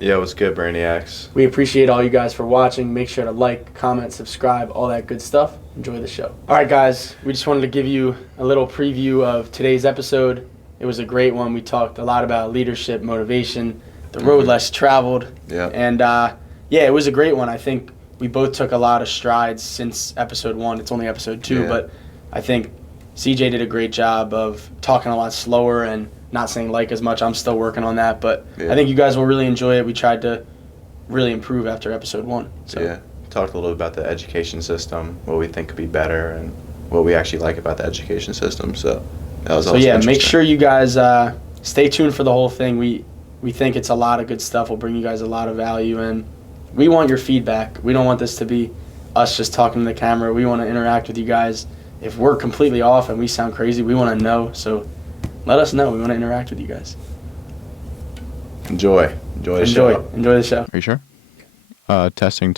Yeah, what's good, Brainiacs? We appreciate all you guys for watching. Make sure to like, comment, subscribe, all that good stuff. Enjoy the show. All right, guys, we just wanted to give you a little preview of today's episode. It was a great one. We talked a lot about leadership, motivation, the road less traveled. Yeah. And, it was a great one. I think we both took a lot of strides since episode 1. It's only episode 2, but I think CJ did a great job of talking a lot slower and not saying like as much. I'm still working on that, but I think you guys will really enjoy it. We tried to really improve after episode 1. So. Yeah, talked a little about the education system, what we think could be better, and what we actually like about the education system. So that was also interesting. Make sure you guys stay tuned for the whole thing. We think it's a lot of good stuff. We'll bring you guys a lot of value, and we want your feedback. We don't want this to be us just talking to the camera. We want to interact with you guys. If we're completely off and we sound crazy, we want to know. So let us know. We want to interact with you guys. Enjoy the show. Enjoy the show. Are you sure? Testing.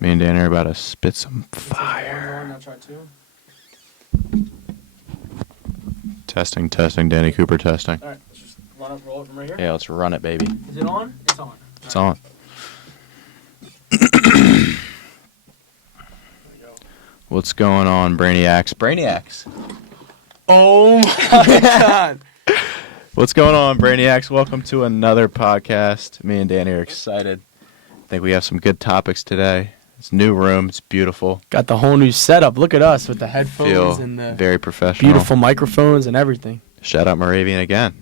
Me and Danny are about to spit some fire. Testing. Danny Cooper testing. All right, let's just roll it from right here. Yeah, let's run it, baby. Is it on? It's on. It's on. What's going on, Brainiacs? Oh my God. What's going on, Brainiacs? Welcome to another podcast. Me and Danny are excited. I think we have some good topics today. It's a new room. It's beautiful. Got the whole new setup. Look at us with the headphones Feel and the very professional. beautiful microphones and everything. Shout out Moravian again.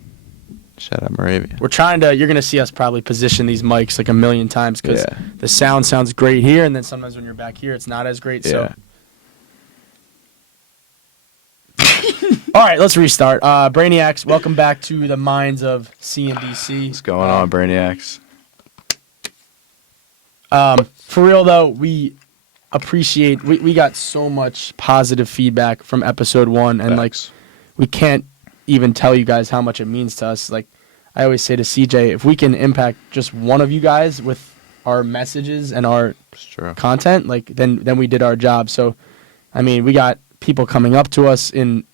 We're trying to, you're going to see us probably position these mics like a million times because the sound sounds great here, and then sometimes when you're back here, it's not as great. Yeah. So. All right, let's restart. Brainiacs, welcome back to the minds of CNDC. What's going on, Brainiacs? For real, though, we appreciate, we got so much positive feedback from episode 1, and Thanks. we can't even tell you guys how much it means to us. Like I always say to CJ, if we can impact just one of you guys with our messages and our content, then we did our job. So, I mean, we got people coming up to us in,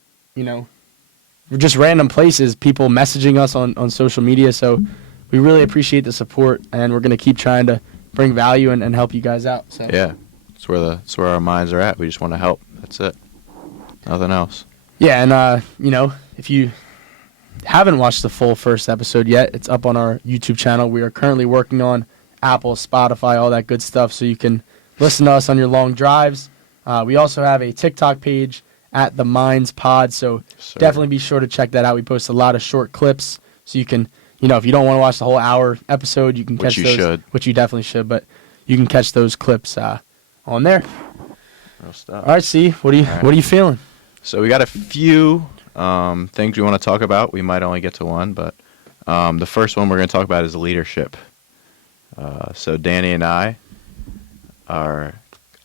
just random places, people messaging us on social media. So we really appreciate the support, and we're going to keep trying to bring value and help you guys out. So. Yeah, that's where our minds are at. We just want to help. That's it. Nothing else. Yeah, and, if you haven't watched the full first episode yet, it's up on our YouTube channel. We are currently working on Apple, Spotify, all that good stuff, so you can listen to us on your long drives. We also have a TikTok page at The Minds Pod, so definitely be sure to check that out. We post a lot of short clips, so you can, if you don't want to watch the whole hour episode, you can catch those. Which you definitely should, but you can catch those clips on there. Real stuff. All right, C, what are you feeling? So we got a few things we want to talk about. We might only get to one, but the first one we're going to talk about is leadership. So Danny and I are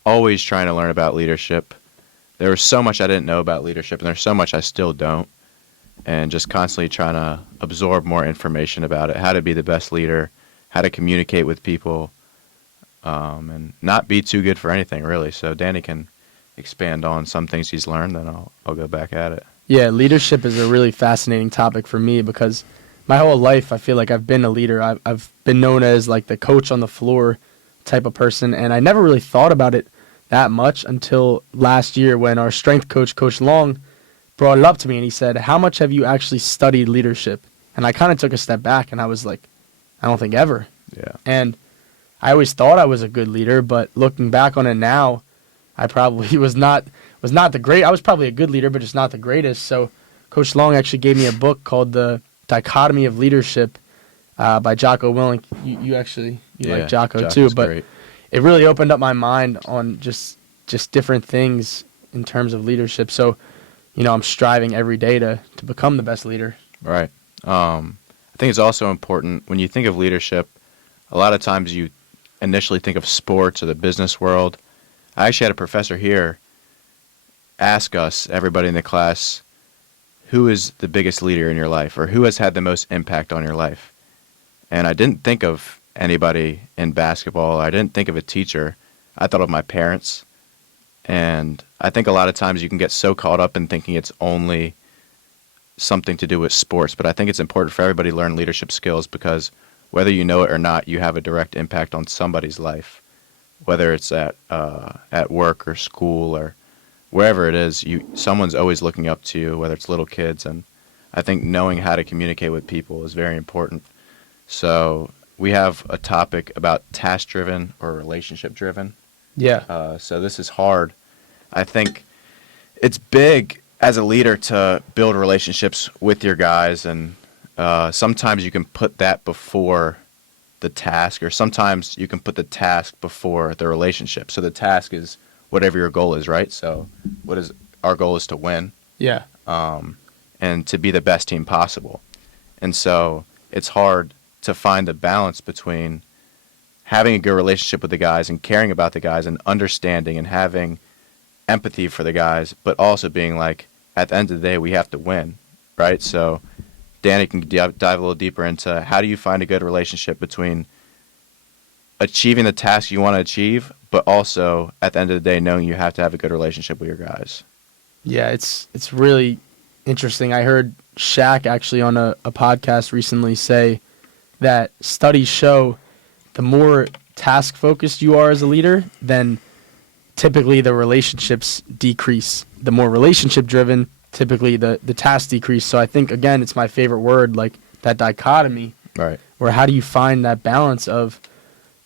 always trying to learn about leadership. There was so much I didn't know about leadership, and there's so much I still don't, and just constantly trying to absorb more information about it, how to be the best leader, how to communicate with people, and not be too good for anything, really. So Danny can expand on some things he's learned, then I'll go back at it. Yeah, leadership is a really fascinating topic for me because my whole life I feel like I've been a leader. I've been known as like the coach on the floor type of person, and I never really thought about it that much until last year when our strength coach, Coach Long, brought it up to me and he said, "How much have you actually studied leadership?" And I kind of took a step back and I was like, I don't think ever. Yeah. And I always thought I was a good leader, but looking back on it now, I probably was not the great. I was probably a good leader, but just not the greatest. So Coach Long actually gave me a book called The Dichotomy of Leadership by Jocko Willink. You like Jocko too, but great. It really opened up my mind on just different things in terms of leadership. So, I'm striving every day to become the best leader. Right. I think it's also important when you think of leadership, a lot of times you initially think of sports or the business world. I actually had a professor here ask us, everybody in the class, who is the biggest leader in your life or who has had the most impact on your life? And I didn't think of anybody in basketball. I didn't think of a teacher. I thought of my parents. And I think a lot of times you can get so caught up in thinking it's only something to do with sports. But I think it's important for everybody to learn leadership skills because whether you know it or not, you have a direct impact on somebody's life, whether it's at work or school or wherever it is. Someone's always looking up to you, whether it's little kids, and I think knowing how to communicate with people is very important. So we have a topic about task-driven or relationship-driven. Yeah. So this is hard. I think it's big as a leader to build relationships with your guys, and sometimes you can put that before the task, or sometimes you can put the task before the relationship. So the task is whatever your goal is, right? So our goal is to win. Yeah. And to be the best team possible. And so it's hard to find the balance between having a good relationship with the guys and caring about the guys and understanding and having empathy for the guys, but also being like, at the end of the day, we have to win, right? So Danny can dive a little deeper into how do you find a good relationship between achieving the task you want to achieve, but also at the end of the day, knowing you have to have a good relationship with your guys. Yeah, it's really interesting. I heard Shaq actually on a podcast recently say that studies show the more task focused you are as a leader, then typically the relationships decrease. The more relationship driven, typically the tasks decrease. So I think, again, it's my favorite word, like that dichotomy. Right. Where how do you find that balance of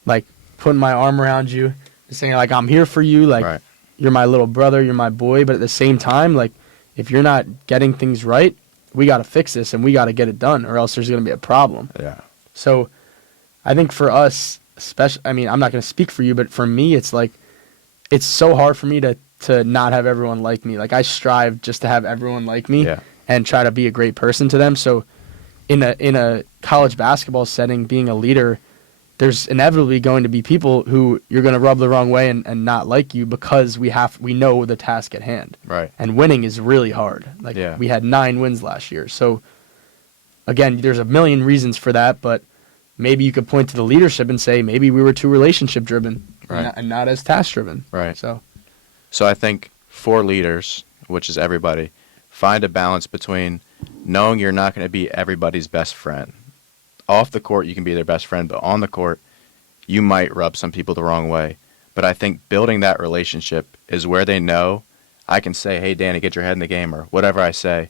like putting my arm around you, saying like I'm here for you, like right. You're my little brother, you're my boy, but at the same time, like if you're not getting things right, we got to fix this and we got to get it done, or else there's going to be a problem. Yeah. So I think for us, especially, I mean, I'm not going to speak for you, but for me, it's like, it's so hard for me to not have everyone like me. Like I strive just to have everyone like me and try to be a great person to them. So in a college basketball setting, being a leader, there's inevitably going to be people who you're going to rub the wrong way and not like you because we know the task at hand. Right. And winning is really hard. Like we had 9 wins last year. So again, there's a million reasons for that, but maybe you could point to the leadership and say maybe we were too relationship driven and not as task driven. Right. So I think for leaders, which is everybody, find a balance between knowing you're not going to be everybody's best friend. Off the court, you can be their best friend, but on the court, you might rub some people the wrong way. But I think building that relationship is where they know I can say, hey, Danny, get your head in the game, or whatever I say.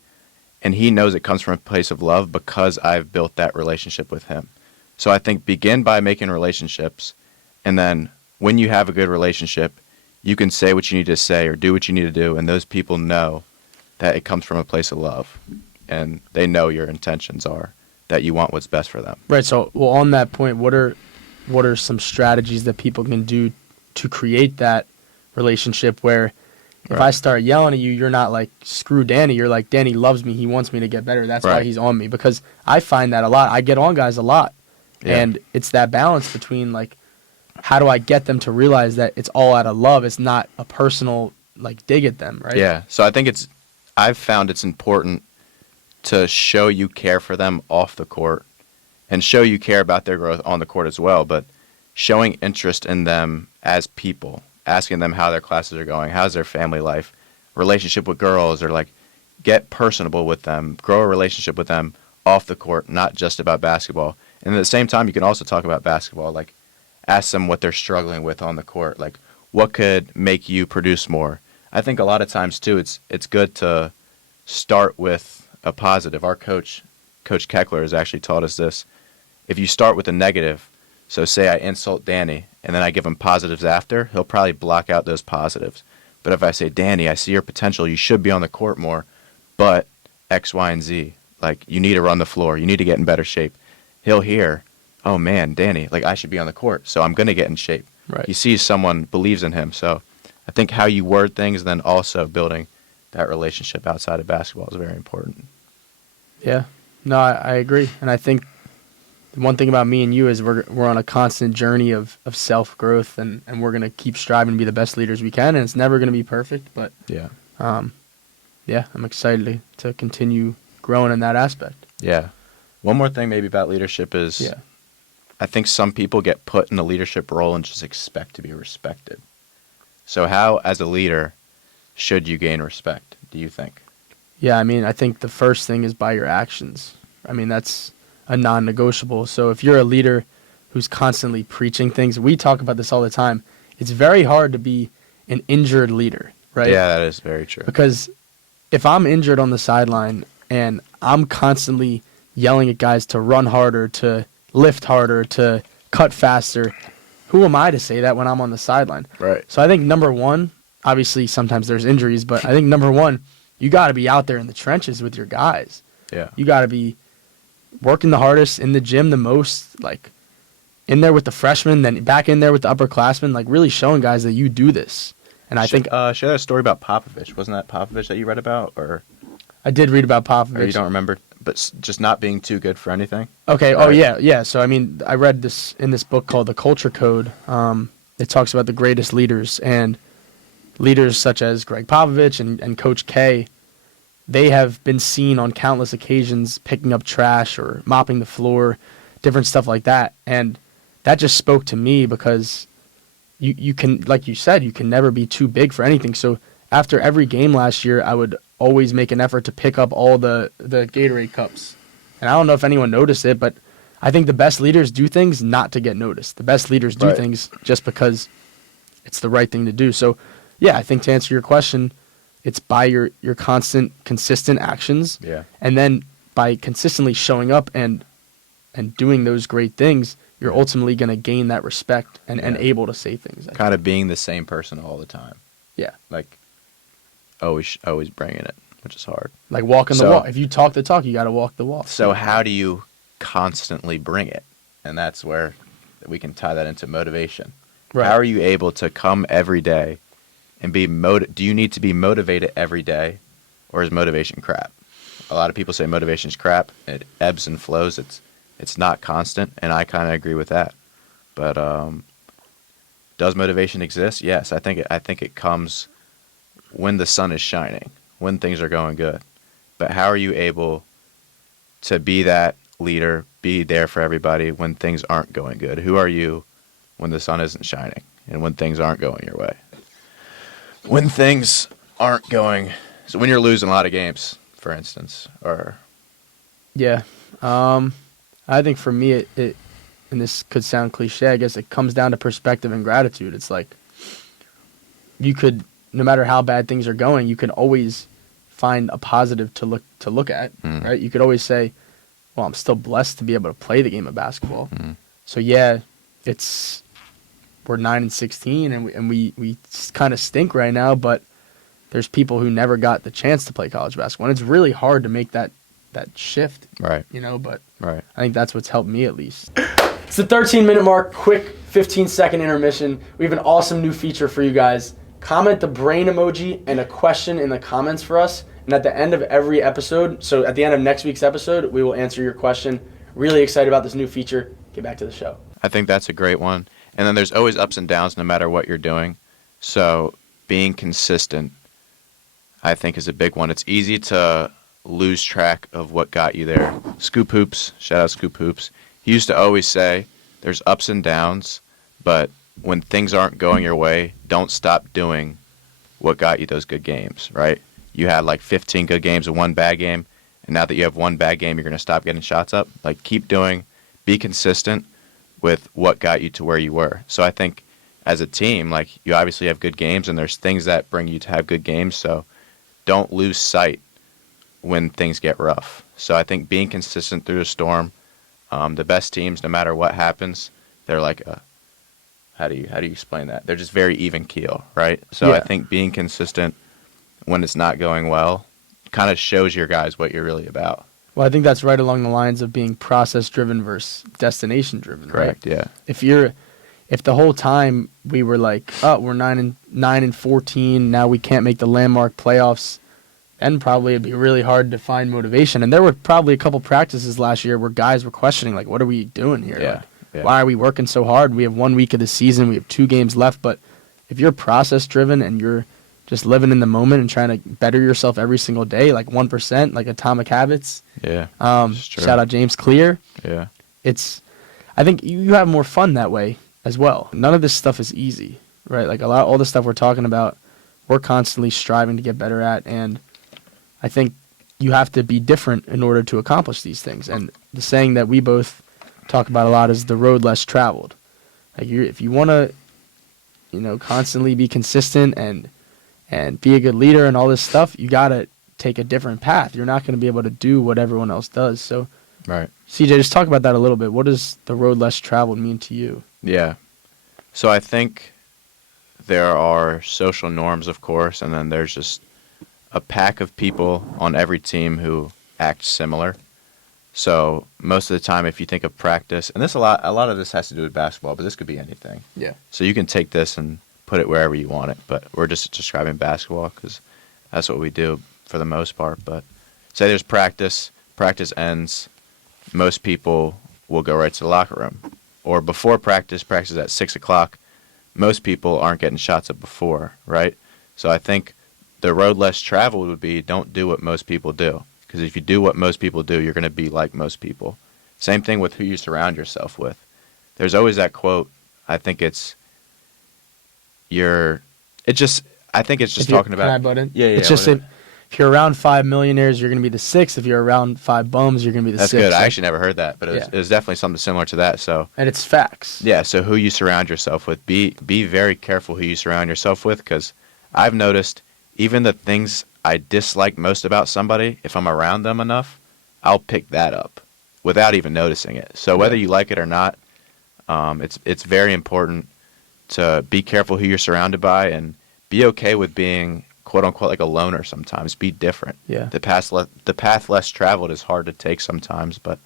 And he knows it comes from a place of love because I've built that relationship with him. So I think begin by making relationships, and then when you have a good relationship, you can say what you need to say or do what you need to do, and those people know that it comes from a place of love, and they know your intentions are that you want what's best for them. right. So well, on that point, what are some strategies that people can do to create that relationship where if I start yelling at you, you're not like, screw Danny. You're like, Danny loves me. He wants me to get better. That's why he's on me. Because I find that a lot. I get on guys a lot. Yeah. And it's that balance between like, how do I get them to realize that it's all out of love? It's not a personal like dig at them, right? Yeah. So I think I've found it's important to show you care for them off the court and show you care about their growth on the court as well, but showing interest in them as people, asking them how their classes are going, how's their family life, relationship with girls, or like get personable with them, grow a relationship with them off the court, not just about basketball. And at the same time, you can also talk about basketball, like ask them what they're struggling with on the court, like what could make you produce more. I think a lot of times too, it's good to start with a positive. Our coach Keckler, has actually taught us this. If you start with a negative, so say I insult Danny and then I give him positives after, he'll probably block out those positives. But if I say, Danny, I see your potential, you should be on the court more, but X, Y, and Z, like you need to run the floor, you need to get in better shape, he'll hear, oh man, Danny, like I should be on the court, so I'm going to get in shape. Right. He sees someone believes in him. So I think how you word things, then also building that relationship outside of basketball is very important. Yeah. No, I agree. And I think the one thing about me and you is we're on a constant journey of self-growth, and we're going to keep striving to be the best leaders we can, and it's never going to be perfect, but I'm excited to continue growing in that aspect. Yeah. One more thing maybe about leadership is I think some people get put in a leadership role and just expect to be respected. So how, as a leader, should you gain respect, do you think? Yeah, I mean, I think the first thing is by your actions. I mean, that's a non-negotiable. So if you're a leader who's constantly preaching things, we talk about this all the time. It's very hard to be an injured leader, right? Yeah, that is very true. Because if I'm injured on the sideline and I'm constantly yelling at guys to run harder, to lift harder, to cut faster, who am I to say that when I'm on the sideline? Right. So I think number one, obviously sometimes there's injuries, but I think number one, you got to be out there in the trenches with your guys. Yeah. You got to be working the hardest in the gym the most, like in there with the freshmen, then back in there with the upperclassmen, like really showing guys that you do this. And I think share that story about Popovich. Wasn't that Popovich that you read about, or I did read about Popovich. or you don't remember? But just not being too good for anything. Okay. Right. Oh yeah. So I mean, I read this in this book called The Culture Code. It talks about the greatest leaders, and leaders such as Greg Popovich and Coach K. They have been seen on countless occasions picking up trash or mopping the floor, different stuff like that, and that just spoke to me because you can, like you said, you can never be too big for anything. So after every game last year, I would always make an effort to pick up all the Gatorade cups. And I don't know if anyone noticed it, but I think the best leaders do things not to get noticed. The best leaders do Right. things just because it's the right thing to do. So, yeah, I think to answer your question, it's by your constant, consistent actions. Yeah. And then by consistently showing up and doing those great things, you're ultimately going to gain that respect and able to say things. Kind of being the same person all the time. Yeah. Like always bringing it, which is hard. Like walking the So- walk. If you talk the talk, you got to walk the walk. So how do you constantly bring it? And that's where we can tie that into motivation. Right. How are you able to come every day and be do you need to be motivated every day, or is motivation crap? A lot of people say motivation's crap. It ebbs and flows. It's not constant, and I kind of agree with that. But does motivation exist? Yes, I think it comes when the sun is shining, when things are going good. But how are you able to be that leader, be there for everybody when things aren't going good? Who are you when the sun isn't shining and when things aren't going your way? When things aren't going, so when you're losing a lot of games, for instance, or Yeah. I think for me, it, and this could sound cliche, I guess it comes down to perspective and gratitude. It's like you could, no matter how bad things are going, you can always find a positive to look at, right? You could always say, well, I'm still blessed to be able to play the game of basketball. So yeah, we're 9-16 and we kind of stink right now, but there's people who never got the chance to play college basketball. And it's really hard to make that shift, right, but right. I think that's what's helped me at least. It's the 13-minute mark, quick 15-second intermission. We have an awesome new feature for you guys. Comment the brain emoji and a question in the comments for us. And at the end of every episode, so at the end of next week's episode, we will answer your question. Really excited about this new feature. Get back to the show. I think that's a great one. And then there's always ups and downs no matter what you're doing. So being consistent, I think, is a big one. It's easy to lose track of what got you there. Scoop Hoops, shout out Scoop Hoops. He used to always say there's ups and downs, but when things aren't going your way, don't stop doing what got you those good games, right? You had like 15 good games and one bad game, and now that you have one bad game, you're going to stop getting shots up. Like, keep doing, be consistent with what got you to where you were. So I think as a team, like, you obviously have good games, and there's things that bring you to have good games, so don't lose sight when things get rough. So I think being consistent through the storm, the best teams, no matter what happens, they're like how do you explain that? They're just very even keel, right? So Yeah. I think being consistent when it's not going well kind of shows your guys what you're really about. Well, I think that's right along the lines of being process-driven versus destination-driven, Correct, right? yeah. If the whole time we were like, oh, we're 9-14, now we can't make the landmark playoffs, then probably it'd be really hard to find motivation. And there were probably a couple practices last year where guys were questioning, like, what are we doing here? Yeah, Like, yeah. why are we working so hard? We have 1 week of the season. We have 2 games left. But if you're process-driven and you're just living in the moment and trying to better yourself every single day, like 1%, like Atomic Habits, Yeah, it's true. shout out James Clear, Yeah, I think you have more fun that way as well. None of this stuff is easy, right? Like all the stuff we're talking about, we're constantly striving to get better at, and I think you have to be different in order to accomplish these things. And the saying that we both talk about a lot is the road less traveled. Like if you want to, constantly be consistent and be a good leader and all this stuff, you got to take a different path. You're not going to be able to do what everyone else does. So, Right. CJ, just talk about that a little bit. What does the road less traveled mean to you? Yeah. So I think there are social norms, of course, and then there's just a pack of people on every team who act similar. So most of the time, if you think of practice, and a lot of this has to do with basketball, but this could be anything. Yeah. So you can take this and put it wherever you want it, but we're just describing basketball because that's what we do for the most part. But say there's practice ends, most people will go right to the locker room. Or before practice is at 6 o'clock, most people aren't getting shots up before, right? So I think the road less traveled would be don't do what most people do. Because if you do what most people do, you're going to be like most people. Same thing with who you surround yourself with. There's always that quote. I think it's talking about. Can I butt in? Yeah. It's just if you're around 5 millionaires, you're going to be the sixth. If you're around 5 bums, you're going to be the That's sixth. good. I actually never heard that, but it was definitely something similar to that. So and it's facts. yeah. So who you surround yourself with, be very careful who you surround yourself with, because I've noticed even the things I dislike most about somebody, if I'm around them enough, I'll pick that up without even noticing it. So whether you like it or not, it's very important to be careful who you're surrounded by and be okay with being quote unquote like a loner sometimes. Be different. Yeah. The path less traveled is hard to take sometimes, but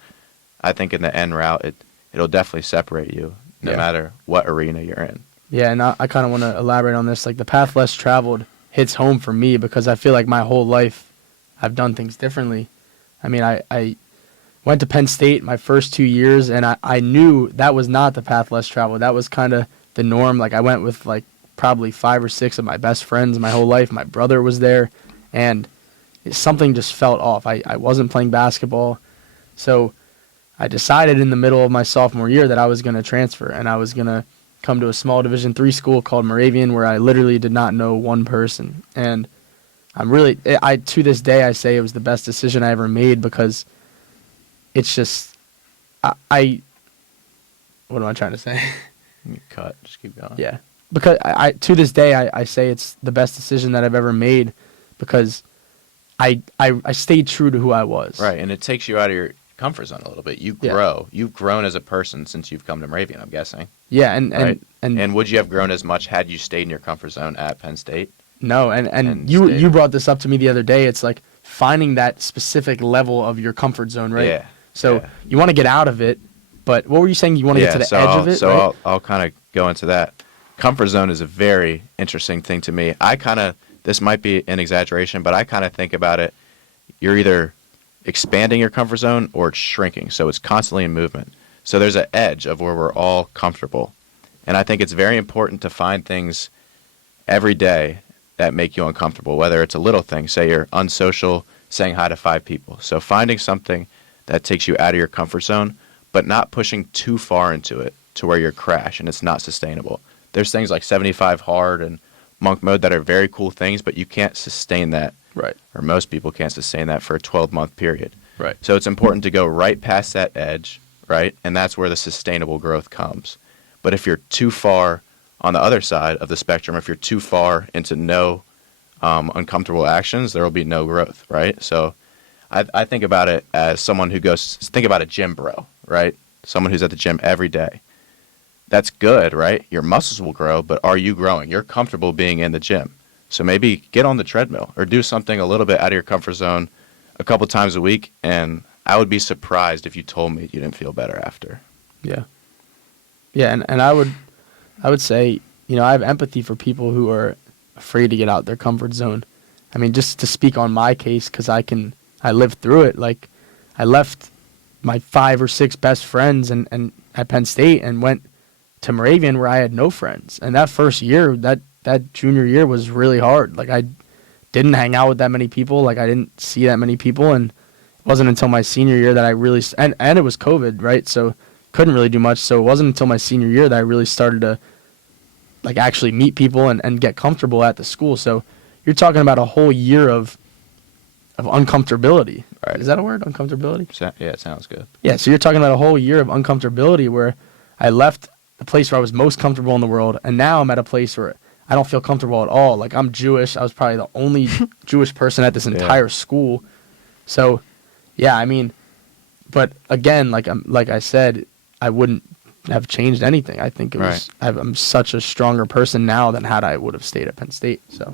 I think in the end route it'll definitely separate you no matter what arena you're in. Yeah, and I kind of want to elaborate on this. Like the path less traveled hits home for me because I feel like my whole life I've done things differently. I mean, I went to Penn State my first 2 years, and I knew that was not the path less traveled. That was kind of the norm. Like I went with like probably 5 or 6 of my best friends my whole life. My brother was there, and something just felt off. I wasn't playing basketball, so I decided in the middle of my sophomore year that I was going to transfer, and I was going to come to a small Division III school called Moravian where I literally did not know one person. And to this day, I say it was the best decision I ever made because it's just, what am I trying to say? Cut. Just keep going. Yeah. Because to this day, I say it's the best decision that I've ever made because I stayed true to who I was. Right, and it takes you out of your comfort zone a little bit. You grow. You've grown as a person since you've come to Moravian, I'm guessing. Yeah, Right? and And would you have grown as much had you stayed in your comfort zone at Penn State? no, and you brought this up to me the other day. It's like finding that specific level of your comfort zone, right? Yeah. So you want to get out of it, but what were you saying? You want to get to the edge of it, So right? I'll kind of go into that. Comfort zone is a very interesting thing to me. This might be an exaggeration, but I kind of think about it. You're either expanding your comfort zone or it's shrinking. So it's constantly in movement. So there's an edge of where we're all comfortable. And I think it's very important to find things every day that make you uncomfortable, whether it's a little thing. Say you're unsocial, saying hi to 5 people. So finding something that takes you out of your comfort zone, but not pushing too far into it to where you're crash and it's not sustainable. There's things like 75 hard and monk mode that are very cool things, but you can't sustain that. Right. Or most people can't sustain that for a 12-month period. Right. So it's important to go right past that edge, right? And that's where the sustainable growth comes. But if you're too far on the other side of the spectrum, if you're too far into no uncomfortable actions, there will be no growth, right? So I think about it as someone who think about a gym bro, right? Someone who's at the gym every day. That's good, right? Your muscles will grow, but are you growing? You're comfortable being in the gym. So maybe get on the treadmill or do something a little bit out of your comfort zone a couple times a week, and I would be surprised if you told me you didn't feel better after. Yeah. Yeah, and I would say, I have empathy for people who are afraid to get out their comfort zone. I mean, just to speak on my case, because I lived through it. Like, I left my 5 or 6 best friends and at Penn State and went to Moravian where I had no friends. And that first year, that junior year was really hard. Like, I didn't hang out with that many people. Like, I didn't see that many people. And it wasn't until my senior year that I really, and it was COVID, right? So couldn't really do much. So it wasn't until my senior year that I really started to, like, actually meet people and get comfortable at the school. So you're talking about a whole year of of uncomfortability. Right. Is that a word, uncomfortability? Yeah, it sounds good. Yeah, so you're talking about a whole year of uncomfortability where I left the place where I was most comfortable in the world, and now I'm at a place where I don't feel comfortable at all. Like, I'm Jewish. I was probably the only Jewish person at this entire school. So, yeah, I mean, but again, like I said, I wouldn't have changed anything. I think it was I'm such a stronger person now than had I would have stayed at Penn State. So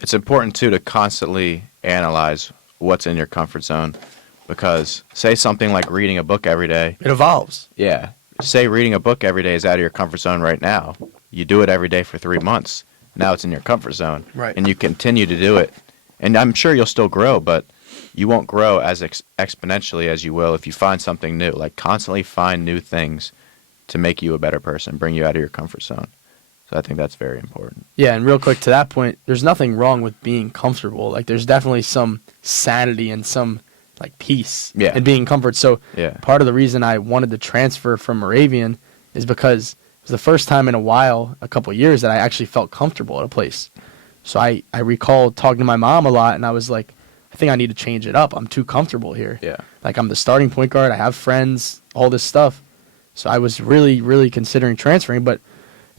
it's important too to constantly analyze what's in your comfort zone, because say something like reading a book every day. It evolves. Yeah. Say reading a book every day is out of your comfort zone right now. You do it every day for 3 months. Now it's in your comfort zone. Right. And you continue to do it. And I'm sure you'll still grow, but you won't grow as exponentially as you will if you find something new. Like, constantly find new things to make you a better person, bring you out of your comfort zone. So I think that's very important. Yeah, and real quick to that point, there's nothing wrong with being comfortable. Like, there's definitely some sanity and some, like, peace in being comfort. So part of the reason I wanted to transfer from Moravian is because it was the first time in a while, a couple of years, that I actually felt comfortable at a place. So I recall talking to my mom a lot, and I was like, I think I need to change it up. I'm too comfortable here. Yeah. Like, I'm the starting point guard. I have friends, all this stuff. So I was really, really considering transferring. But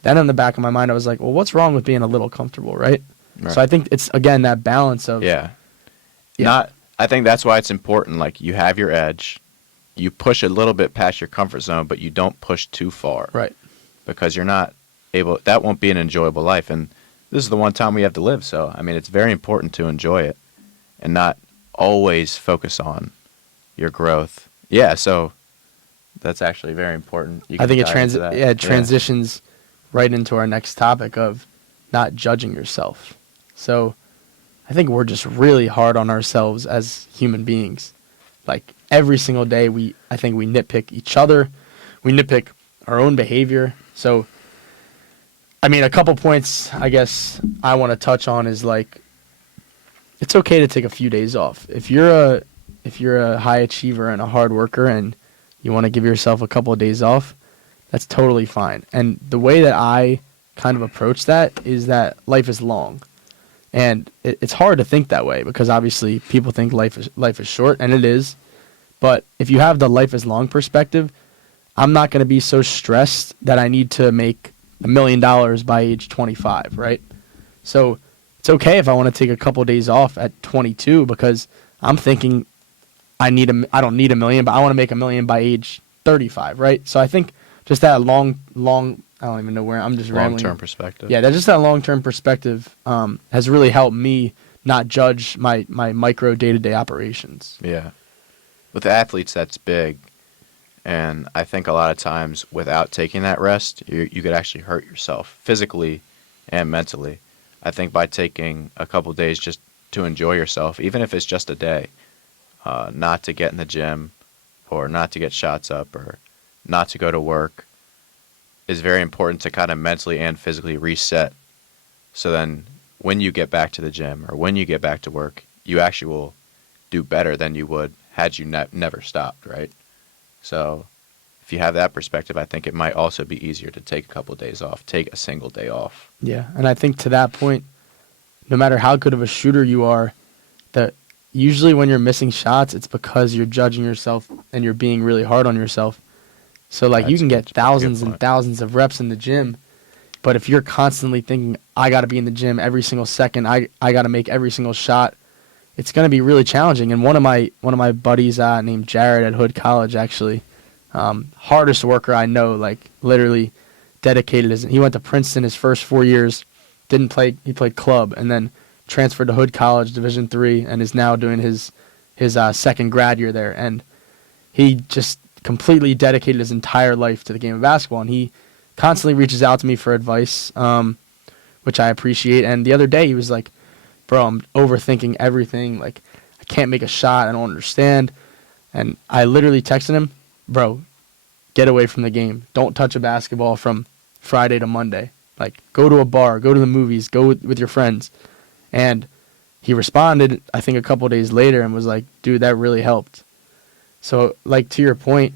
then in the back of my mind, I was like, well, what's wrong with being a little comfortable, right? So I think it's, again, that balance of... I think that's why it's important. Like, you have your edge. You push a little bit past your comfort zone, but you don't push too far. Right. Because you're not able... That won't be an enjoyable life. And this is the one time we have to live. So, I mean, it's very important to enjoy it and not always focus on your growth. Yeah, so that's actually very important. I think it transitions right into our next topic of not judging yourself. So I think we're just really hard on ourselves as human beings. Like, every single day, I think we nitpick each other. We nitpick our own behavior. So, I mean, a couple points I guess I want to touch on is, like, it's okay to take a few days off. If you're a high achiever and a hard worker and you want to give yourself a couple of days off, that's totally fine. And the way that I kind of approach that is that life is long. And it's hard to think that way because obviously people think life is short, and it is. But if you have the life is long perspective, I'm not going to be so stressed that I need to make $1 million by age 25, right? So it's okay if I want to take a couple of days off at 22 because I'm thinking I don't need $1 million, but I want to make $1 million by age 35, right? So I think just that long, I don't even know where I'm just rambling. Long-term perspective. Yeah, just that long-term perspective has really helped me not judge my micro day-to-day operations. Yeah. With athletes, that's big. And I think a lot of times without taking that rest, you could actually hurt yourself physically and mentally. I think by taking a couple days just to enjoy yourself, even if it's just a day, not to get in the gym or not to get shots up or not to go to work, is very important to kind of mentally and physically reset. So then when you get back to the gym or when you get back to work, you actually will do better than you would had you never stopped, right? So if you have that perspective, I think it might also be easier to take a couple of days off, take a single day off. Yeah, and I think to that point, no matter how good of a shooter you are, that usually when you're missing shots, it's because you're judging yourself and you're being really hard on yourself. So, like, you can get thousands and thousands of reps in the gym, but if you're constantly thinking, I got to be in the gym every single second, I got to make every single shot, it's going to be really challenging. And one of my buddies named Jared at Hood College, actually, hardest worker I know, like, literally dedicated. He went to Princeton his first 4 years, didn't play, he played club, and then transferred to Hood College, Division III, and is now doing his second grad year there. And he just completely dedicated his entire life to the game of basketball, and he constantly reaches out to me for advice, which I appreciate. And the other day he was like, bro, I'm overthinking everything, like, I can't make a shot, I don't understand. And I literally texted him, bro, get away from the game, don't touch a basketball from Friday to Monday, like, go to a bar, go to the movies, go with your friends. And he responded, I think a couple days later, and was like, dude, that really helped. So, like, to your point,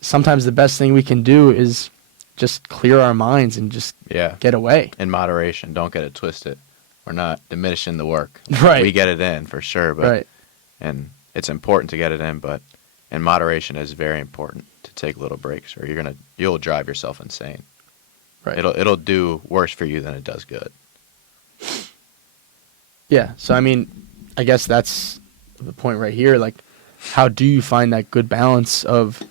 sometimes the best thing we can do is just clear our minds and just get away. In moderation. Don't get it twisted. We're not diminishing the work. Right. We get it in for sure, but Right. and it's important to get it in, but in moderation is very important to take little breaks, or you'll drive yourself insane. Right. It'll do worse for you than it does good. Yeah. So I mean, I guess that's the point right here. Like, how do you find that good balance of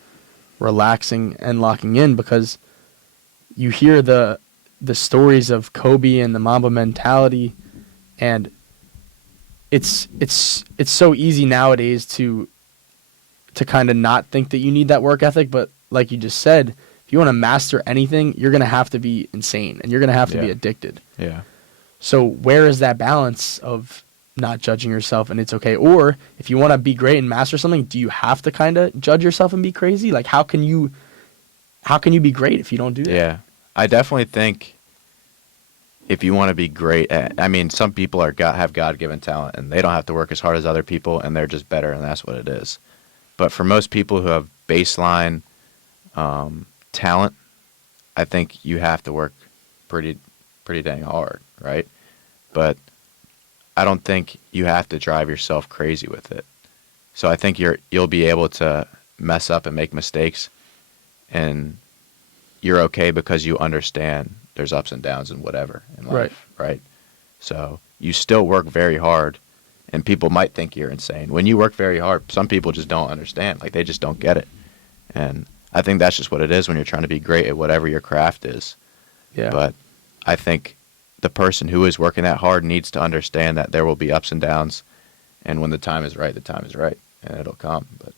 relaxing and locking in? Because you hear the stories of Kobe and the Mamba mentality, and it's so easy nowadays to kind of not think that you need that work ethic. But like you just said, if you want to master anything, you're going to have to be insane, and you're going to have to be addicted. Yeah. So where is that balance of not judging yourself and it's okay? Or if you want to be great and master something, do you have to kind of judge yourself and be crazy? Like, how can you be great if you don't do that? Yeah. I definitely think if you want to be great I mean, some people have God-given talent, and they don't have to work as hard as other people, and they're just better, and that's what it is. But for most people who have baseline talent, I think you have to work pretty dang hard, right? But I don't think you have to drive yourself crazy with it. So I think you'll be able to mess up and make mistakes, and you're okay because you understand there's ups and downs and whatever in life, right? So you still work very hard, and people might think you're insane. When you work very hard, some people just don't understand. Like, they just don't get it. And I think that's just what it is when you're trying to be great at whatever your craft is. Yeah. But I think the person who is working that hard needs to understand that there will be ups and downs, and when the time is right, and it'll come. But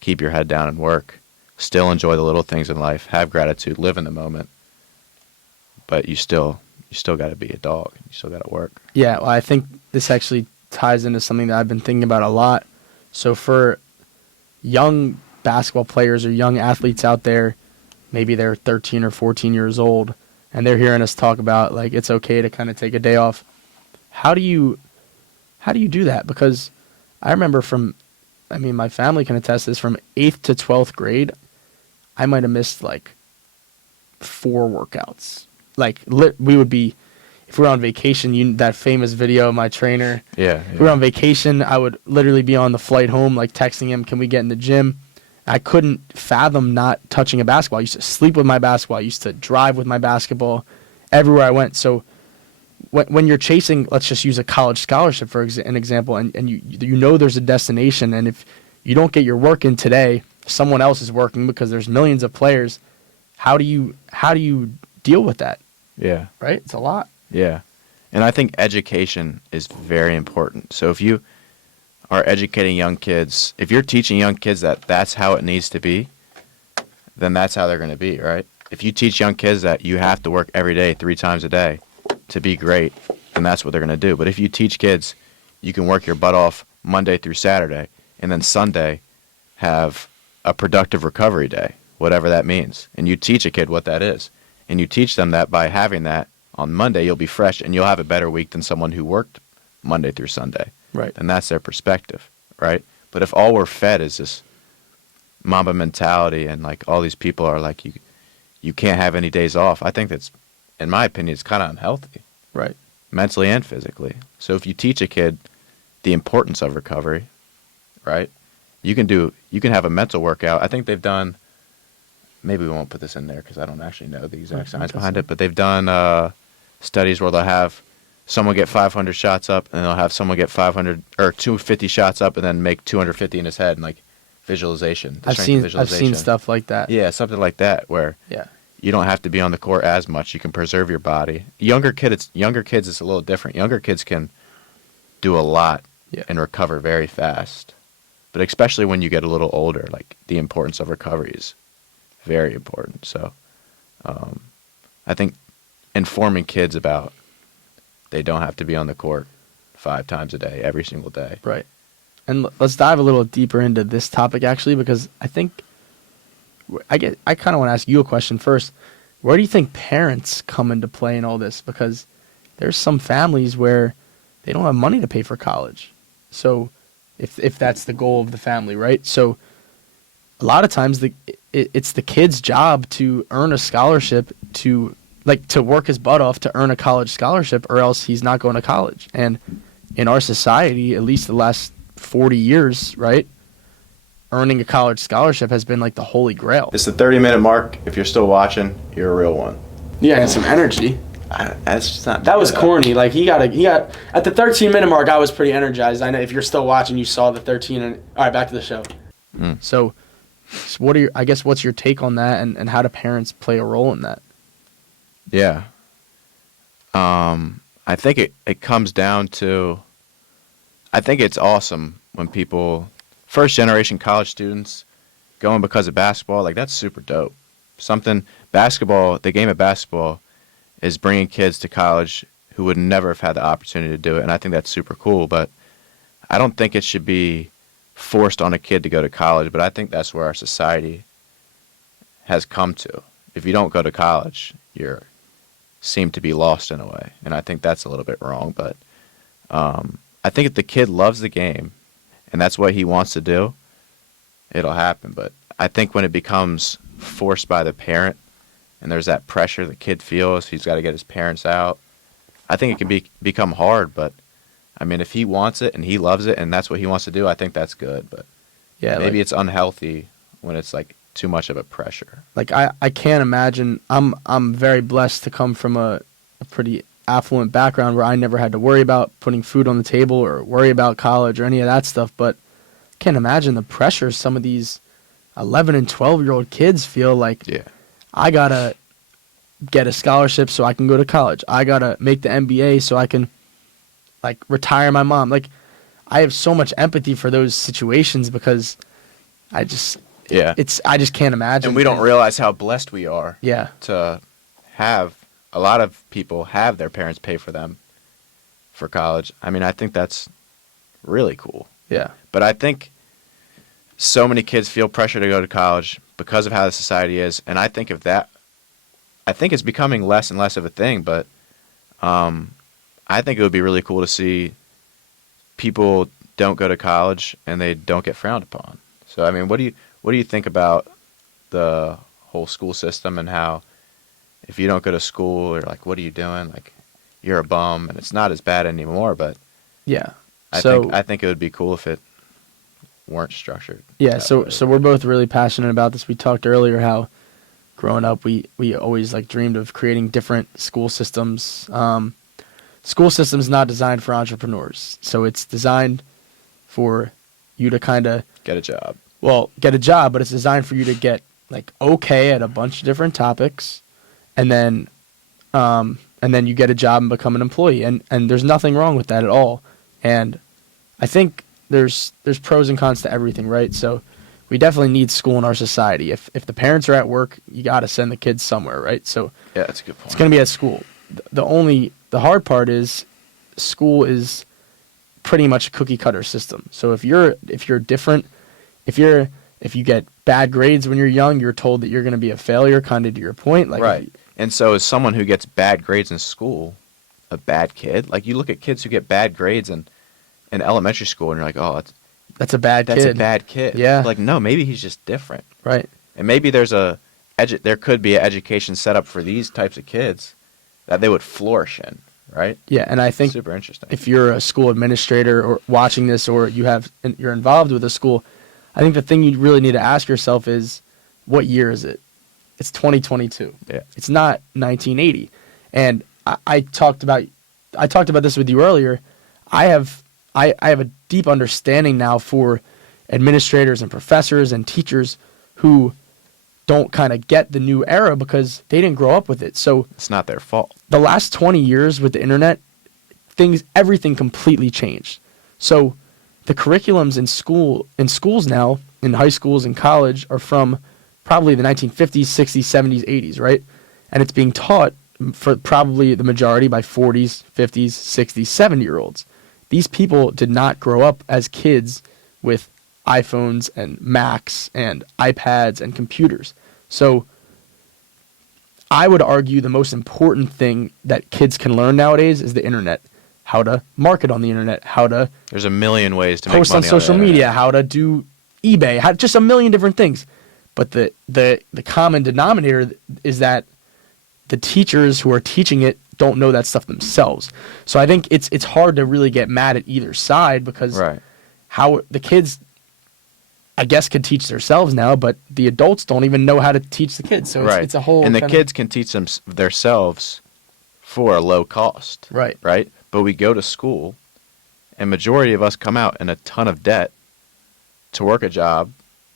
keep your head down and work. Still enjoy the little things in life. Have gratitude. Live in the moment. But you still got to be a dog. You still got to work. Yeah, well, I think this actually ties into something that I've been thinking about a lot. So for young basketball players or young athletes out there, maybe they're 13 or 14 years old, and they're hearing us talk about, like, it's okay to kind of take a day off. How do you do that? Because I remember my family can attest this, from 8th to 12th grade, I might have missed like 4 workouts. Like, we would be, if we were on vacation, that famous video of my trainer. Yeah. If we were on vacation, I would literally be on the flight home, like, texting him, can we get in the gym? I couldn't fathom not touching a basketball. I used to sleep with my basketball. I used to drive with my basketball everywhere I went. So when you're chasing, let's just use a college scholarship for an example, and you know there's a destination, and if you don't get your work in today, someone else is working because there's millions of players. How do you deal with that? Yeah. Right? It's a lot. Yeah. And I think education is very important. So if you are educating young kids, if you're teaching young kids that that's how it needs to be, then that's how they're going to be, right? If you teach young kids that you have to work every day, 3 times a day to be great, then that's what they're going to do. But if you teach kids you can work your butt off Monday through Saturday, and then Sunday have a productive recovery day, whatever that means, and you teach a kid what that is, and you teach them that by having that on Monday, you'll be fresh and you'll have a better week than someone who worked Monday through Sunday. Right. And that's their perspective, right? But if all we're fed is this Mamba mentality, and like all these people are like, you can't have any days off, I think that's, in my opinion, it's kind of unhealthy. Right. Mentally and physically. So if you teach a kid the importance of recovery, right? You can have a mental workout. I think they've done, maybe we won't put this in there because I don't actually know the exact science behind it, but they've done studies where they'll have someone get 500 shots up, and they'll have someone get 500 or 250 shots up, and then make 250 in his head, and like visualization. I've seen stuff like that. Yeah, something like that where you don't have to be on the court as much. You can preserve your body. Younger kids, it's a little different. Younger kids can do a lot and recover very fast. But especially when you get a little older, like, the importance of recovery is very important. So I think informing kids about they don't have to be on the court 5 times a day, every single day. Right. And let's dive a little deeper into this topic, actually, because I think I kind of want to ask you a question first. Where do you think parents come into play in all this? Because there's some families where they don't have money to pay for college. So if that's the goal of the family, right? So a lot of times it's the kid's job to earn a scholarship to like to work his butt off to earn a college scholarship, or else he's not going to college. And in our society, at least the last 40 years, right, earning a college scholarship has been like the holy grail. It's the 30-minute mark. If you're still watching, you're a real one. Yeah, and some energy. That's just not. That was corny. Like he got at the 13-minute mark. I was pretty energized. I know if you're still watching, you saw the 13. And all right, back to the show. So what are your? I guess what's your take on that, and how do parents play a role in that? Yeah. I think it comes down to. I think it's awesome when people, first generation college students, going because of basketball. Like that's super dope. Basketball, the game of basketball, is bringing kids to college who would never have had the opportunity to do it, and I think that's super cool. But I don't think it should be forced on a kid to go to college, but I think that's where our society has come to. If you don't go to college, you seem to be lost in a way, and I think that's a little bit wrong. But I think if the kid loves the game and that's what he wants to do, it'll happen. But I think when it becomes forced by the parent, and there's that pressure the kid feels, he's got to get his parents out. I think it can become hard, but I mean, if he wants it and he loves it and that's what he wants to do, I think that's good. But yeah, maybe it's unhealthy when it's like too much of a pressure. Like I can't imagine. I'm very blessed to come from a pretty affluent background where I never had to worry about putting food on the table or worry about college or any of that stuff. But I can't imagine the pressure some of these 11 and 12-year-old kids feel like. Yeah. I gotta get a scholarship so I can go to college. I gotta make the NBA so I can, like, retire my mom. Like, I have so much empathy for those situations because I just can't imagine. And we don't realize how blessed we are. Yeah. To have a lot of people have their parents pay for them for college. I mean, I think that's really cool. Yeah. But I think so many kids feel pressure to go to college because of how the society is, and I think it's becoming less and less of a thing, but I think it would be really cool to see people don't go to college and they don't get frowned upon. So, I mean, what do you think about the whole school system and how if you don't go to school, or like, what are you doing? Like, you're a bum, and it's not as bad anymore, but yeah. I think it would be cool if it weren't structured. Yeah, so we're both really passionate about this. We talked earlier how growing up we always like dreamed of creating different school systems. School systems not designed for entrepreneurs. So it's designed for you to kind of get a job. Well, get a job, but it's designed for you to get like okay at a bunch of different topics, and then you get a job and become an employee. And there's nothing wrong with that at all. And I think there's pros and cons to everything, right? So we definitely need school in our society. If the parents are at work, you got to send the kids somewhere, right? So yeah, that's a good point. It's going to be at school. The hard part is school is pretty much a cookie cutter system. So if you're different, if you get bad grades when you're young, you're told that you're going to be a failure, kind of to your point. Like right. And so is someone who gets bad grades in school a bad kid? Like you look at kids who get bad grades in elementary school, and you're like, oh, that's a bad kid. That's a bad kid. Yeah. Like, no, maybe he's just different. Right. And maybe there could be an education set up for these types of kids that they would flourish in, right? Yeah, and I think super interesting. If you're a school administrator or watching this, or you're involved with a school, I think the thing you really need to ask yourself is, what year is it? It's 2022. Yeah. It's not 1980. And I talked about this with you earlier. I have a deep understanding now for administrators and professors and teachers who don't kind of get the new era because they didn't grow up with it. So it's not their fault. The last 20 years with the internet, everything completely changed. So the curriculums in schools now, in high schools and college, are from probably the 1950s, 60s, 70s, 80s, right? And it's being taught for probably the majority by 40s, 50s, 60s, 70-year-olds. These people did not grow up as kids with iPhones and Macs and iPads and computers. So I would argue the most important thing that kids can learn nowadays is the internet. How to market on the internet, There's a million ways to post make money on social the media, internet. how to do eBay, just a million different things. But the common denominator is that the teachers who are teaching it don't know that stuff themselves. So I think it's hard to really get mad at either side, because how the kids, I guess, could teach themselves now, but the adults don't even know how to teach the kids. So it's a whole... And the kids can teach them themselves for a low cost. Right. Right? But we go to school, and majority of us come out in a ton of debt to work a job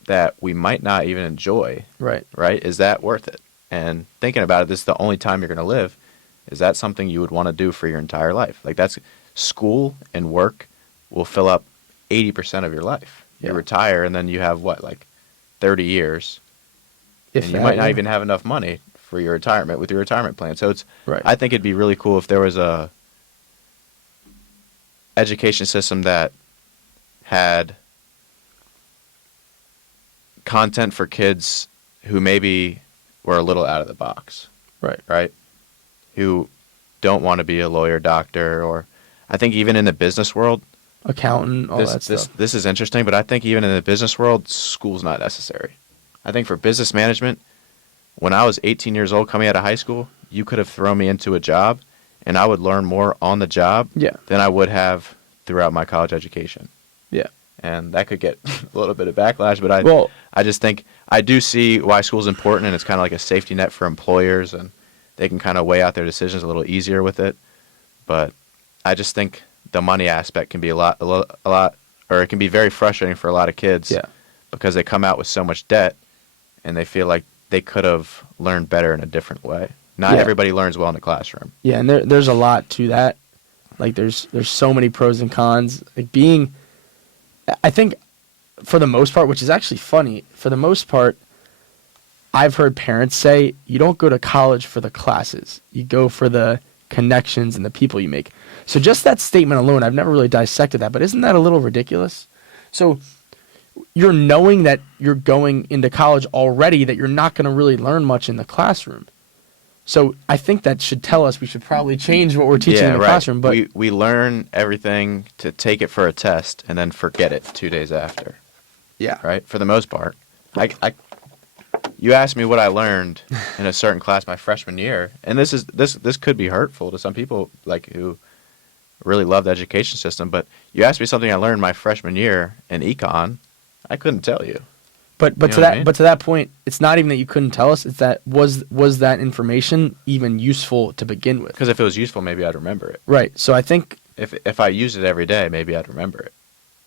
that we might not even enjoy. Right. Right? Is that worth it? And thinking about it, this is the only time you're going to live. Is that something you would want to do for your entire life? Like, that's school and work will fill up 80% of your life. Yeah. You retire, and then you have, what, like 30 years? If and you might not even have enough money for your retirement with your retirement plan. So Right. I think it'd be really cool if there was a education system that had content for kids who maybe were a little out of the box. Right. Right? Who don't want to be a lawyer, doctor, or I think even in the business world, accountant, all that stuff. This is interesting, but I think even in the business world, school's not necessary. I think for business management, when I was 18 years old coming out of high school, you could have thrown me into a job, and I would learn more on the job than I would have throughout my college education. Yeah. And that could get a little bit of backlash, but I just think I do see why school's important, and it's kind of like a safety net for employers, and they can kind of weigh out their decisions a little easier with it. But I just think the money aspect can be a lot, or it can be very frustrating for a lot of kids. Yeah. Because they come out with so much debt, and they feel like they could have learned better in a different way. Not everybody learns well in the classroom. Yeah, and there's a lot to that. Like, there's so many pros and cons. Like, I think, for the most part, which is actually funny, for the most part, I've heard parents say, you don't go to college for the classes. You go for the connections and the people you make. So just that statement alone, I've never really dissected that, but isn't that a little ridiculous? So you're knowing that you're going into college already, that you're not going to really learn much in the classroom. So I think that should tell us we should probably change what we're teaching in the classroom. But we learn everything to take it for a test and then forget it 2 days after. Yeah. Right? For the most part. You asked me what I learned in a certain class my freshman year, and this could be hurtful to some people like who really love the education system, but you asked me something I learned my freshman year in econ, I couldn't tell you. But to that point, it's not even that you couldn't tell us. It's that was that information even useful to begin with? Because if it was useful, maybe I'd remember it. Right. So I think if I used it every day, maybe I'd remember it.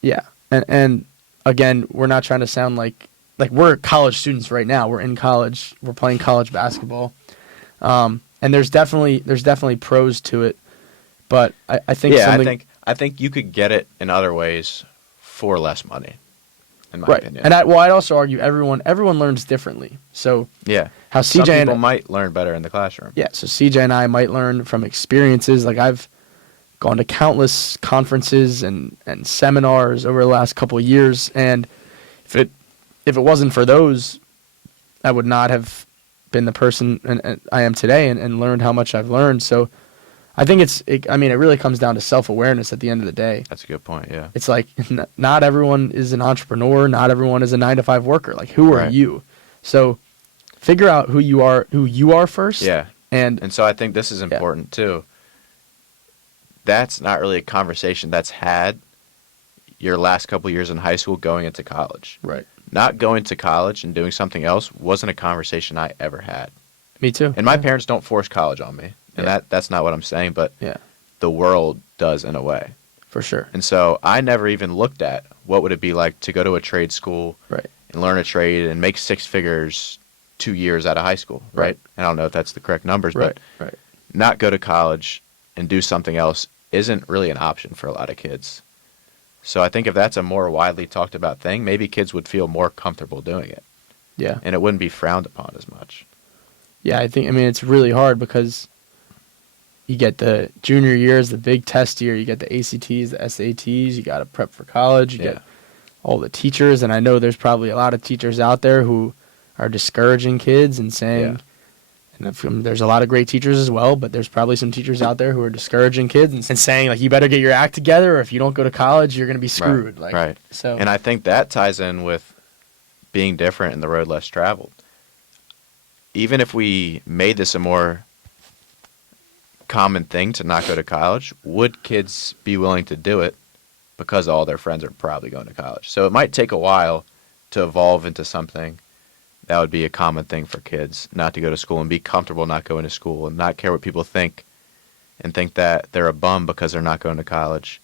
Yeah. And again, we're not trying to sound like we're college students right now. We're in college. We're playing college basketball. And there's definitely pros to it. But I think I think you could get it in other ways for less money. In my opinion. And I'd also argue everyone learns differently. So how CJ some people might learn better in the classroom. Yeah, so CJ and I might learn from experiences. Like, I've gone to countless conferences and seminars over the last couple of years, and if it wasn't for those, I would not have been the person I am today and learned how much I've learned. So I think it really comes down to self-awareness at the end of the day. That's a good point, yeah. It's like, not everyone is an entrepreneur. Not everyone is a 9-to-5 worker. Like, who are you? So figure out who you are first. Yeah. And so I think this is important, too. That's not really a conversation that's had your last couple years in high school going into college. Right. Not going to college and doing something else wasn't a conversation I ever had. Me too. And my parents don't force college on me. And that's not what I'm saying, but the world does in a way. For sure. And so I never even looked at what would it be like to go to a trade school and learn a trade and make 6 figures 2 years out of high school, right? And I don't know if that's the correct numbers, but not go to college and do something else isn't really an option for a lot of kids. So I think if that's a more widely talked about thing, maybe kids would feel more comfortable doing it. Yeah. And it wouldn't be frowned upon as much. Yeah, it's really hard because you get the junior year is the big test year. You get the ACTs, the SATs. You got to prep for college. You get all the teachers. And I know there's probably a lot of teachers out there who are discouraging kids and saying, and there's a lot of great teachers as well, but there's probably some teachers out there who are discouraging kids and saying, like, you better get your act together, or if you don't go to college, you're going to be screwed. Right. So, and I think that ties in with being different and the road less traveled. Even if we made this a more common thing to not go to college, would kids be willing to do it because all their friends are probably going to college? So it might take a while to evolve into something that would be a common thing for kids, not to go to school and be comfortable not going to school and not care what people think and think that they're a bum because they're not going to college.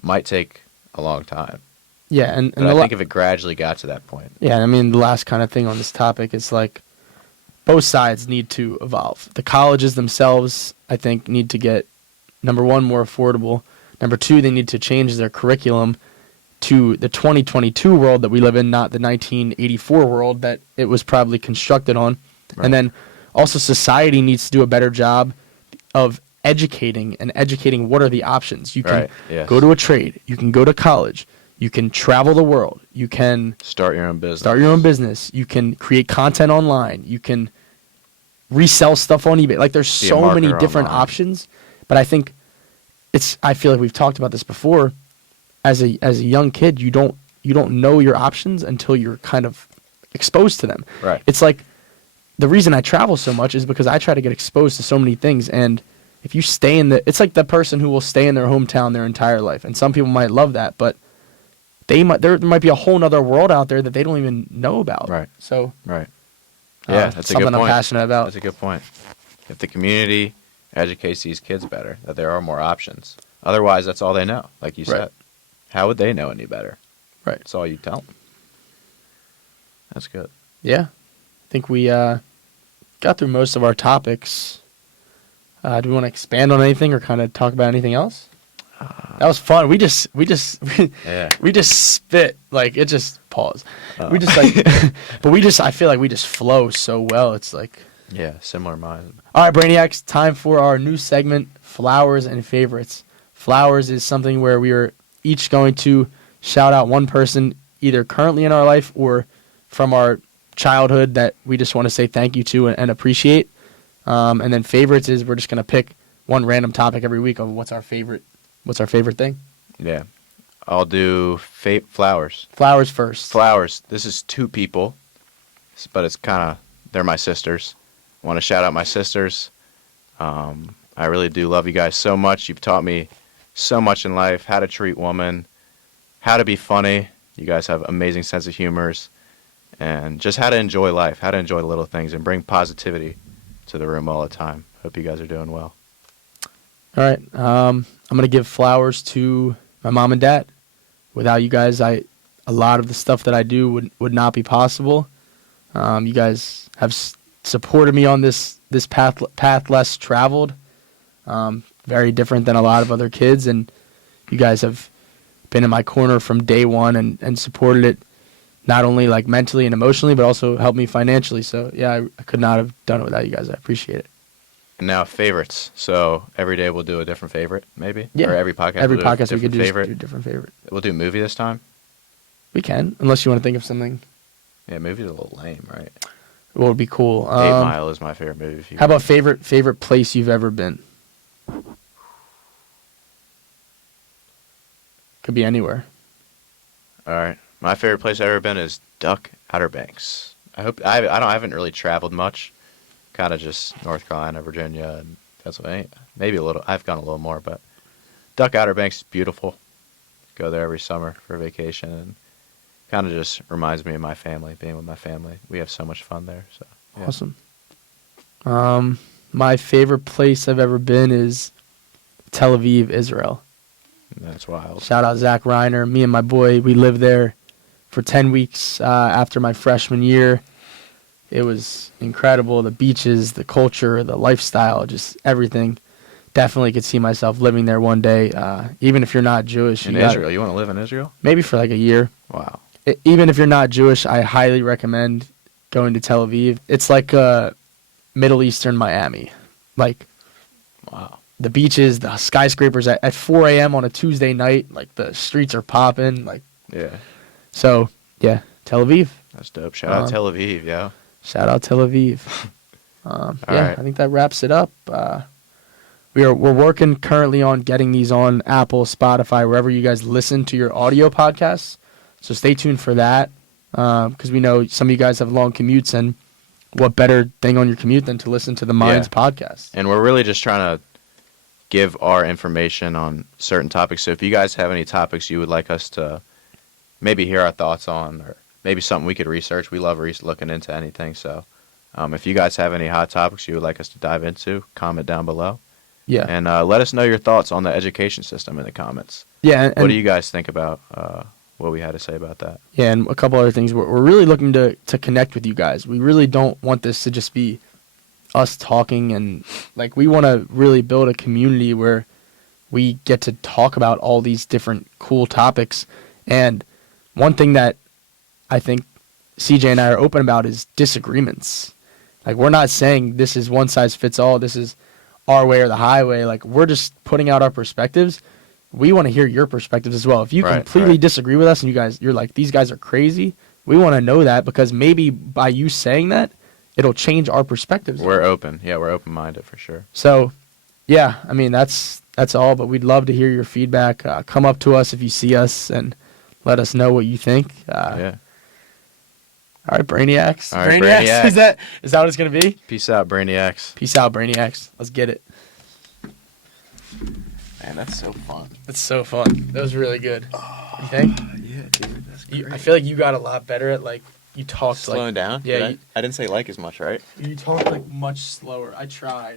Might take a long time. Yeah, and But I think if it gradually got to that point. Yeah, I mean, the last kind of thing on this topic is like both sides need to evolve. The colleges themselves, I think, need to get, number one, more affordable. Number two, they need to change their curriculum to the 2022 world that we live in, not the 1984 world that it was probably constructed on. Right. And then also society needs to do a better job of educating what are the options. You can go to a trade. You can go to college. You can travel the world. You can start your own business. You can create content online. You can resell stuff on eBay. Like there's so many different options. But I think I feel like we've talked about this before. As a young kid, you don't know your options until you're kind of exposed to them. Right. It's like the reason I travel so much is because I try to get exposed to so many things. And if you stay it's like the person who will stay in their hometown their entire life. And some people might love that, but there might be a whole other world out there that they don't even know about. Right. So. Right. Yeah, that's a good point. Something I'm passionate about. That's a good point. If the community educates these kids better, that there are more options. Otherwise, that's all they know, like you said. How would they know any better? Right. That's all you tell them. That's good. Yeah. I think we got through most of our topics. Do we want to expand on anything or kind of talk about anything else? That was fun. We just spit, like it just pause. We just like, but I feel like we just flow so well. It's like, yeah, similar minds. All right, Brainiacs, time for our new segment, Flowers and Favorites. Flowers is something where we are each going to shout out one person, either currently in our life or from our childhood that we just want to say thank you to and appreciate. And then favorites is we're just going to pick one random topic every week of what's our favorite thing. Yeah. I'll do flowers. Flowers first. Flowers. This is two people, but it's they're my sisters. I want to shout out my sisters. I really do love you guys so much. You've taught me so much in life, how to treat women, how to be funny. You guys have amazing sense of humors, and just how to enjoy life, how to enjoy the little things and bring positivity to the room all the time. Hope you guys are doing well. All right. I'm going to give flowers to my mom and dad. Without you guys, a lot of the stuff that I do would not be possible. You guys have supported me on this path less traveled. Very different than a lot of other kids, and you guys have been in my corner from day one and supported it not only like mentally and emotionally, but also helped me financially. So yeah, I could not have done it without you guys. I appreciate it. And now favorites. So every day we'll do a different favorite, maybe? Yeah. Or every podcast we could do a different favorite. We'll do movie this time? We can, unless you want to think of something. Yeah, movie's a little lame, right? What would be cool? 8 Mile is my favorite movie. How about favorite place you've ever been? Could be anywhere. All right. My favorite place I've ever been is Duck Outer Banks. I haven't really traveled much. Kind of just North Carolina, Virginia, and Pennsylvania. Maybe a little. I've gone a little more, but Duck Outer Banks is beautiful. Go there every summer for vacation, and kind of just reminds me of my family, being with my family. We have so much fun there. So yeah. Awesome. My favorite place I've ever been is Tel Aviv, Israel. That's wild. Shout out Zach Reiner. Me and my boy, we lived there for 10 weeks after my freshman year. It was incredible. The beaches, the culture, the lifestyle, just everything. Definitely could see myself living there one day. Even if you're not Jewish. In Israel? You want to live in Israel? Maybe for like a year. Wow. Even if you're not Jewish, I highly recommend going to Tel Aviv. It's like Middle Eastern Miami. Like, wow. The beaches, the skyscrapers at 4 a.m. on a Tuesday night. Like, the streets are popping. Like, yeah. So, yeah, Tel Aviv. That's dope. Shout out Tel Aviv, yeah. Shout out Tel Aviv. Right. I think that wraps it up. We're working currently on getting these on Apple, Spotify, wherever you guys listen to your audio podcasts. So stay tuned for that, because we know some of you guys have long commutes, and what better thing on your commute than to listen to the Minds podcast? And we're really just trying to give our information on certain topics. So if you guys have any topics you would like us to maybe hear our thoughts on, or maybe something we could research, we love looking into anything. So if you guys have any hot topics you would like us to dive into, comment down below. Yeah. And let us know your thoughts on the education system in the comments. Yeah. And, what do you guys think about what we had to say about that? Yeah, and a couple other things. We're really looking to connect with you guys. We really don't want this to just be us talking, and like we want to really build a community where we get to talk about all these different cool topics. And one thing that I think CJ and I are open about is disagreements. Like, we're not saying this is one size fits all, this is our way or the highway. Like, we're just putting out our perspectives. We want to hear your perspectives as well. If you completely disagree with us and you're like, these guys are crazy, we want to know that, because maybe by you saying that, it'll change our perspectives. We're open. Yeah, we're open-minded for sure. So, yeah, I mean, that's all, but we'd love to hear your feedback. Come up to us if you see us and let us know what you think. Yeah. All right, Brainiacs. All right, Brainiacs. Is that what it's going to be? Peace out, Brainiacs. Peace out, Brainiacs. Let's get it. Man, that's so fun. That's so fun. That was really good. You think? Yeah, dude, that's great. I feel like you got a lot better at, like, you talked slowing down? Yeah. I didn't say like as much, right? You talked, like, much slower. I tried.